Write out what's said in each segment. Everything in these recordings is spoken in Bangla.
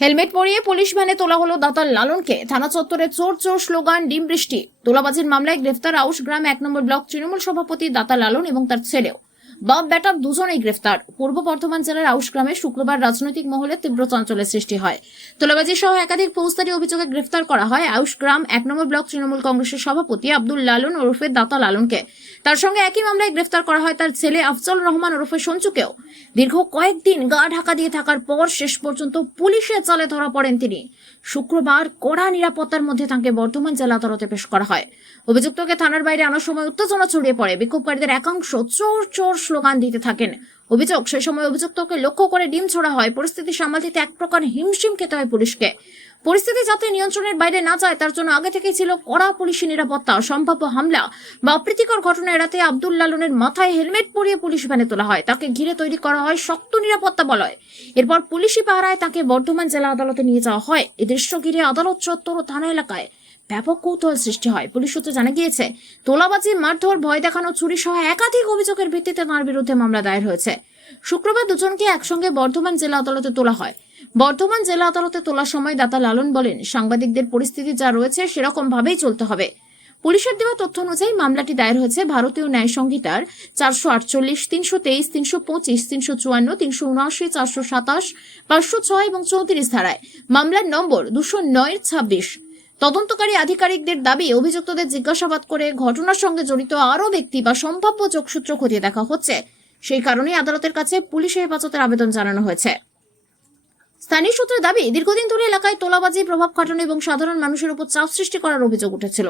হেলমেট পরিয়ে পুলিশ ভ্যানে তোলা হলো দাতা লালনকে। থানা চত্বরে চোর চোর স্লোগান, ডিম বৃষ্টি। তোলাবাজির মামলায় গ্রেফতার আউশ গ্রাম 1 নম্বর ব্লক তৃণমূল সভাপতি দাতা লালন এবং তার ছেলেও। বাপ বেটা দুজনেই গ্রেফতার। পূর্ব বর্ধমান জেলার আউশ গ্রামে শুক্রবার রাজনৈতিক মহলে তীব্র চাঞ্চল্যের সৃষ্টি হয়। তোলাবাজি সহ একাধিক ফৌজদারি অভিযোগে গ্রেফতার করা হয় আউশ গ্রাম 1 নম্বর ব্লক তৃণমূল কংগ্রেসের সভাপতি আব্দুল লালন ওরফে দাতা লালনকে। তার সঙ্গে একই মামলায় গ্রেফতার করা হয় তার ছেলে আফজল রহমান ওরফে সঞ্চুকেও। দীর্ঘ কয়েকদিন গা ঢাকা দিয়ে থাকার পর শেষ পর্যন্ত পুলিশের জালে ধরা পড়েন তিনি। শুক্রবার কড়া নিরাপত্তার মধ্যে তাঁকে বর্ধমান জেলা আদালতে পেশ করা হয়। অভিযুক্তকে থানার বাইরে আনার সময় উত্তেজনা ছড়িয়ে পড়ে। বিক্ষোভকারীদের একাংশ চোর চোর স্লোগান দিতে থাকেন। অভিযোগ, সেই সময় অভিযুক্তকে লক্ষ্য করে ডিম ছোড়া হয়। পরিস্থিতি সামাল দিতে এক প্রকার হিমশিম খেতে হয় পুলিশকে। পরিস্থিতি যাতে নিয়ন্ত্রণের বাইরে না যায় তার জন্য আগে থেকেই ছিল কড়া পুলিশি নিরাপত্তা। সম্ভাব্য হামলা বা অপ্রীতিকর ঘটনা এড়াতে আব্দুল লালনের মাথায় হেলমেট পরিয়ে পুলিশ ভ্যানে তোলা হয়। তাকে ঘিরে তৈরি করা হয় শক্ত নিরাপত্তা বলয়। এরপর পুলিশি পাহারায় তাকে বর্ধমান জেলা আদালতে নিয়ে যাওয়া হয়। এ দৃশ্য ঘিরে আদালত চত্বর ও থানা এলাকায় ব্যাপক কৌতূহল সৃষ্টি হয়। পুলিশ সূত্রে জানা গিয়েছে, তোলাবাজি, মারধর, ভয় দেখানো, চুরি সহ একাধিক অভিযোগের ভিত্তিতে তাঁর বিরুদ্ধে মামলা দায়ের হয়েছে। শুক্রবার দুজনকে একসঙ্গে বর্ধমান জেলা আদালতে তোলা হয়। বর্ধমান জেলা আদালতে তোলার সময় দাতা লালন বলেন, সাংবাদিকদের পরিস্থিতি যা রয়েছে সেরকম ভাবেই চলতে হবে। পুলিশের দেওয়া তথ্য অনুযায়ী মামলাটি দায়ের হয়েছে ভারতীয় ন্যায় সংহিতার 448, 323, 325, 354, 379, 427, 506 এবং 34 ধারায়। মামলার নম্বর 209/26। তদন্তকারী আধিকারিকদের দাবি, অভিযুক্তদের জিজ্ঞাসাবাদ করে ঘটনার সঙ্গে জড়িত আরও ব্যক্তি বা সম্ভাব্য যোগসূত্র খতিয়ে দেখা হচ্ছে। সেই কারণেই আদালতের কাছে পুলিশের হেফাজতের আবেদন জানানো হয়েছে। স্থানীয় সূত্রের দাবি, দীর্ঘদিন ধরে এলাকায় তোলাবাজি, প্রভাব খাটানো এবং সাধারণ মানুষের উপর চাপ সৃষ্টি করার অভিযোগ উঠেছিল।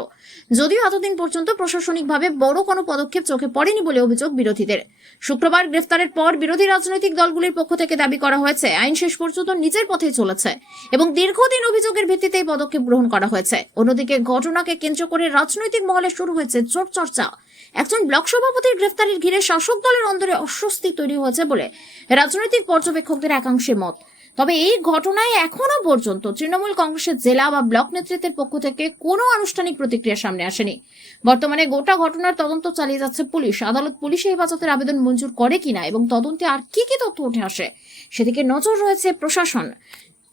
যদিও এতদিন পর্যন্ত প্রশাসনিকভাবে বড় কোনো পদক্ষেপ চোখে পড়েনি বলে অভিযোগ বিরোধীদের। শুক্রবার গ্রেফতারের পর বিরোধী রাজনৈতিক দলগুলির পক্ষ থেকে দাবি করা হয়েছে, আইন শেষ পর্যন্ত নিজের পথেই চলেছে এবং দীর্ঘদিন অভিযোগের ভিত্তিতেই পদক্ষেপ গ্রহণ করা হয়েছে। অন্যদিকে ঘটনাকে কেন্দ্র করে রাজনৈতিক মহলে শুরু হয়েছে জোর চর্চা। একজন ব্লক সভাপতির গ্রেফতারের ঘিরে শাসক দলের অন্দরে অস্বস্তি তৈরি হয়েছে বলে রাজনৈতিক পর্যবেক্ষকদের একাংশের মত। তবে এই ঘটনায় এখনো পর্যন্ত তৃণমূল কংগ্রেসের জেলা বা ব্লক নেতৃত্বের পক্ষ থেকে কোনো আনুষ্ঠানিক প্রতিক্রিয়া সামনে আসেনি। বর্তমানে গোটা ঘটনার তদন্ত চালিয়ে যাচ্ছে পুলিশ। আদালত পুলিশি হেফাজতের আবেদন মঞ্জুর করে কিনা এবং তদন্তে আর কি কি তথ্য উঠে আসে সেদিকে নজর রয়েছে প্রশাসন,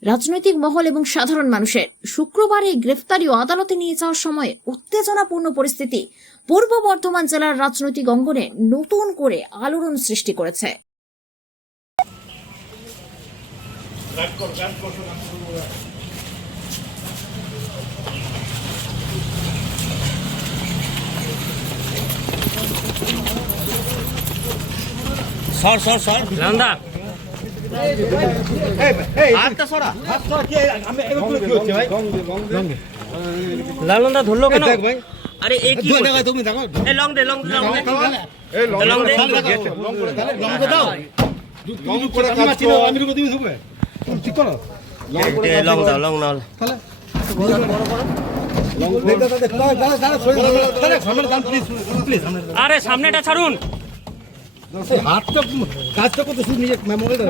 রাজনৈতিক মহল এবং সাধারণ মানুষের। শুক্রবার এই গ্রেফতারি ও আদালতে নিয়ে যাওয়ার সময় উত্তেজনাপূর্ণ পরিস্থিতি পূর্ব বর্ধমান জেলার রাজনৈতিক অঙ্গনে নতুন করে আলোড়ন সৃষ্টি করেছে। সর সর সর রান্দা হাতটা সরা কি আমি এগুলো কি হচ্ছে ভাই লালনদা ধরলো কেন ভাই? আরে এই কি তুমি দেখো এই লং দে এই লং দে দাও লং করে কাজ করো আমি রূপ দিবি সবে ঠিক করো লং দাও লং নাও তাহলে আরে সামনেটা ছাড়ুন হাতটা কাজটা করতে শুধু নিজে মেমোরি দাও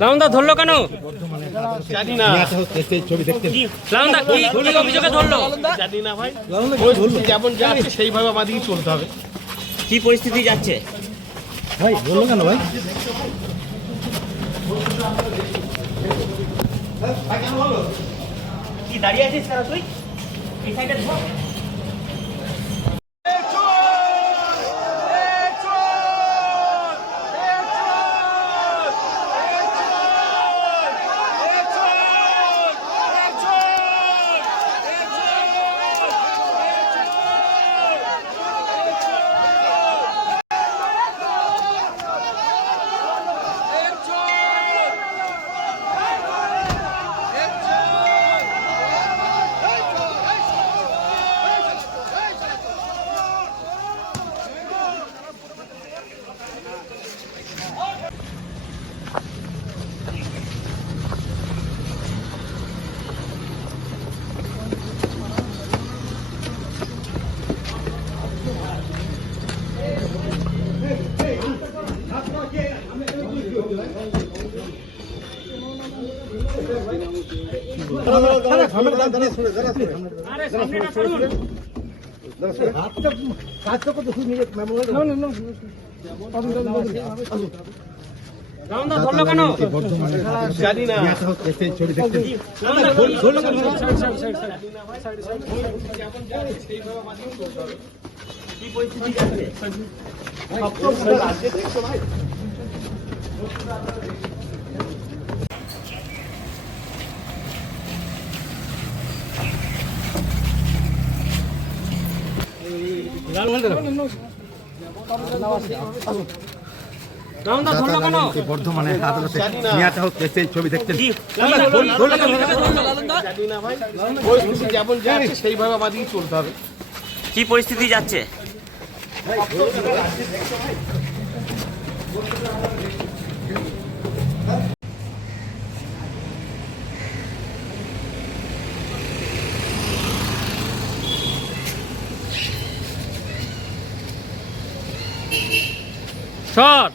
লাউন্দা ধরলো কেন জানি না ছবি দেখতে লাউন্দা কি অভিযোগে ধরলো জানি না ভাই যেমন যাচ্ছে সেইভাবে আমাদেরকে চলতে হবে। কি পরিস্থিতি যাচ্ছে ভাই বললো কেন ভাই? কি দাঁড়িয়ে আছিস কেন তুই? এই সাইডে ধর। লালনদা ধরলো কেন? জানি না। ছবি দেখতে লালনদা ধরলো কেন? কি পরিস্থিতি যাচ্ছে? লালনদা ধরলো কেন? বর্ধমানে আদালতে নিয়ে হচ্ছে সেই ছবি দেখতে কি ধরলো কেন? জানি না ভাই, পরিস্থিতি যেমন যাচ্ছে সেইভাবে আমাদেরকে চলতে হবে। কি পরিস্থিতি যাচ্ছে? সর